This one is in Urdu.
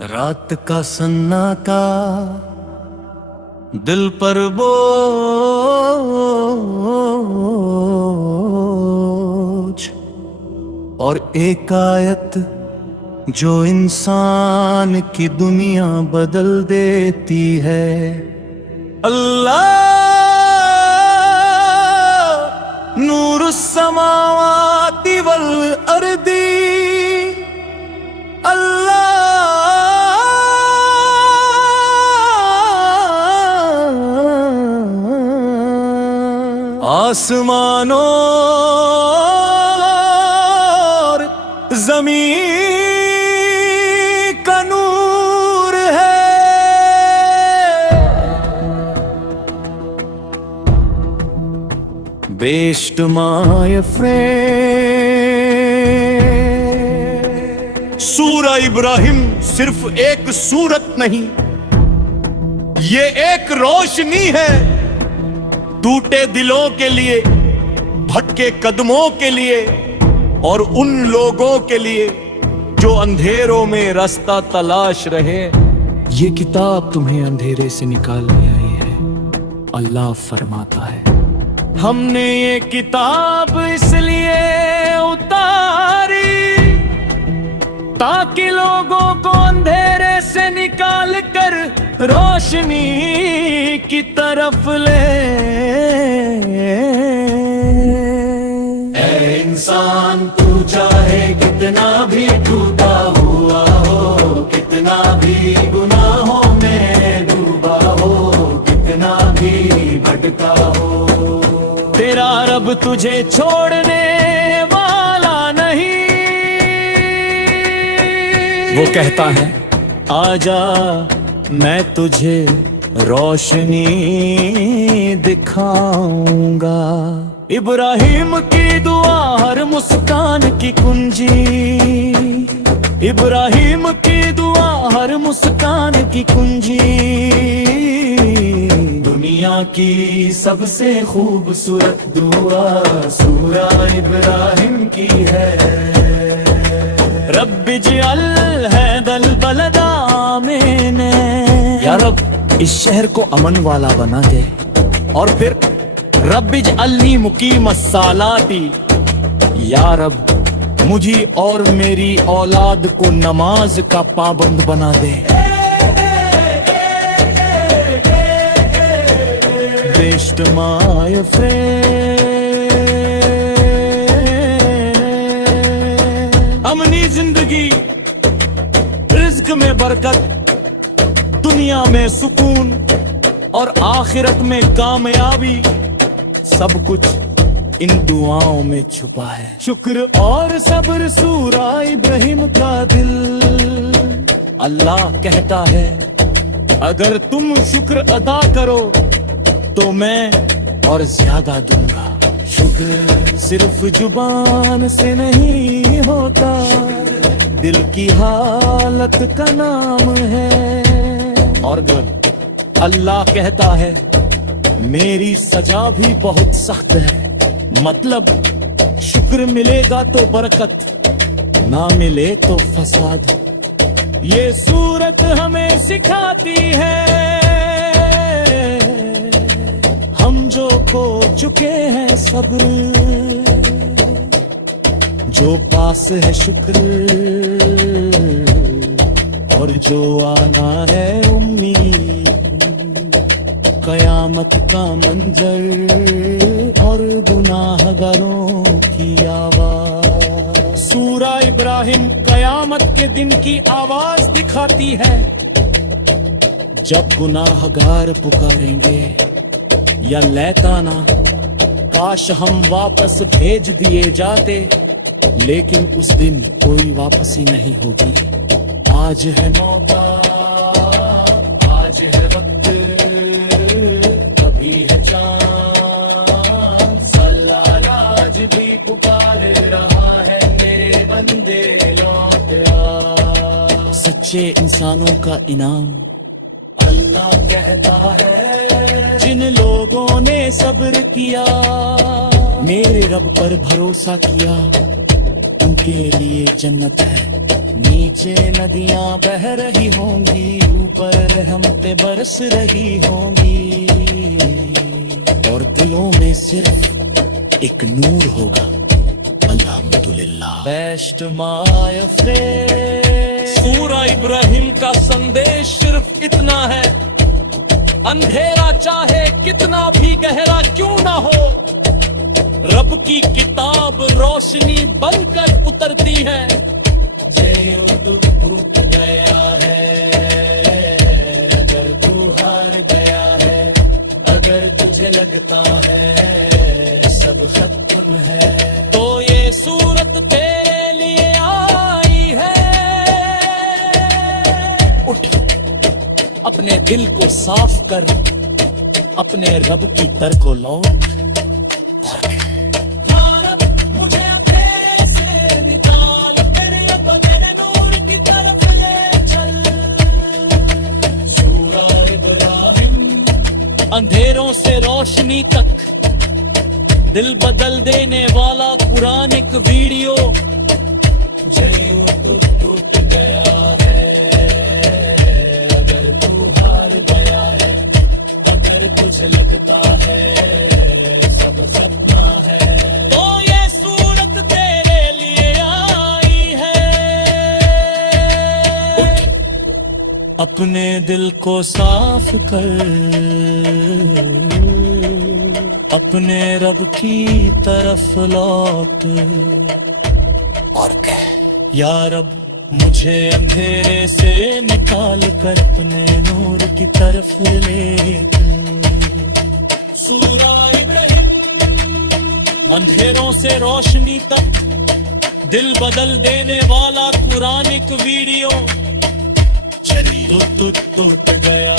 رات کا سناٹا دل پر بوجھ، اور ایک آیت جو انسان کی دنیا بدل دیتی ہے۔ اللہ نور السماوات والارض، آسمانوں اور زمین کا نور ہے۔ بیشت مائی فرینڈ، سورہ ابراہیم صرف ایک سورت نہیں، یہ ایک روشنی ہے ٹوٹے دلوں کے لیے، بھٹکے قدموں کے لیے، اور ان لوگوں کے لیے جو اندھیروں میں راستہ تلاش رہے۔ یہ کتاب تمہیں اندھیرے سے نکالنے آئی ہے، اللہ فرماتا ہے۔ ہم نے یہ کتاب اس لیے اتاری تاکہ لوگوں کو اندھیرے سے نکال کر روشنی کی طرف لے۔ اے انسان، تو چاہے کتنا بھی ٹوٹا ہوا ہو، کتنا بھی گناہوں میں ڈوبا ہو، کتنا بھی بھٹکا ہو، تیرا رب تجھے چھوڑنے والا نہیں۔ وہ کہتا ہے آجا میں تجھے روشنی دکھاؤں گا۔ ابراہیم کی دعا ہر مسکان کی کنجی، ابراہیم کی دعا ہر مسکان کی کنجی، دنیا کی سب سے خوبصورت دعا سورہ ابراہیم کی ہے۔ رب اجعل هذا البلد آمنا، یا رب اس شہر کو امن والا بنا دے، اور پھر رب اجعلنی مقیم الصلاۃ، یا رب مجھے اور میری اولاد کو نماز کا پابند بنا دے۔ بیشت مائی فرینڈ، امنی زندگی، رزق میں برکت، دنیا میں سکون اور آخرت میں کامیابی، سب کچھ ان دعاؤں میں چھپا ہے۔ شکر اور صبر سورہ ابراہیم کا دل، اللہ کہتا ہے اگر تم شکر ادا کرو تو میں اور زیادہ دوں گا۔ شکر صرف زبان سے نہیں ہوتا، دل کی حالت کا نام ہے۔ اور اللہ کہتا ہے میری سزا بھی بہت سخت ہے، مطلب شکر ملے گا تو برکت، نہ ملے تو فساد۔ یہ سورت ہمیں سکھاتی ہے ہم جو کھو چکے ہیں صبر، جو پاس ہے شکر، اور جو آنا ہے امید، قیامت کا منظر اور گناہ گاروں کی آواز۔ سورہ ابراہیم قیامت کے دن کی آواز دکھاتی ہے، جب گناہ گار پکاریں گے یا لیتانا کاش ہم واپس بھیج دیے جاتے، لیکن اس دن کوئی واپسی نہیں ہوگی۔ آج ہے موقع، آج ہے وقت، ابھی ہے چاند، سلال آج بھی پکار رہا ہے میرے بندے لوٹ آ۔ سچے انسانوں کا انعام اللہ کہتا ہے، جن لوگوں نے صبر کیا، میرے رب پر بھروسہ کیا، ان کے لیے جنت ہے، نیچے ندیاں بہ رہی ہوں گی، اوپر رحمتیں برس رہی ہوں گی، اور دلوں میں صرف ایک نور ہوگا۔ الحمدللہ۔ بیسٹ مائی فرینڈ، سورہ ابراہیم کا سندیش صرف اتنا ہے، اندھیرا چاہے کتنا بھی گہرا کیوں نہ ہو، رب کی کتاب روشنی بن کر اترتی ہے۔ ٹوٹ گیا ہے اگر تو ہار گیا ہے، اگر تجھے لگتا ہے سب ختم ہے، تو یہ صورت تیرے لیے آئی ہے۔ اٹھ، اپنے دل کو صاف کر، اپنے رب کی طرف کو لوٹ۔ یا رب مجھے اندھیرے سے نکال، میرے اپنے نور کی طرف لے چل۔ سورہ ابراہیم، اندھیروں سے روشنی تک دل بدل دینے والا قرآن ایک ویڈیو۔ جو ٹوٹ گیا ہے اگر تو ہار گیا ہے، اگر تجھے لگتا ہے سب ختم ہے، تو یہ صورت تیرے لیے آئی ہے۔ اپنے دل کو صاف کر، اپنے رب کی طرف لوٹ، اور کہہ یا رب مجھے اندھیرے سے نکال کر اپنے نور کی طرف لے چل۔ سورہ ابراہیم، اندھیروں سے روشنی تک دل بدل دینے والا قرآن ایک ویڈیو۔ ٹوٹ گیا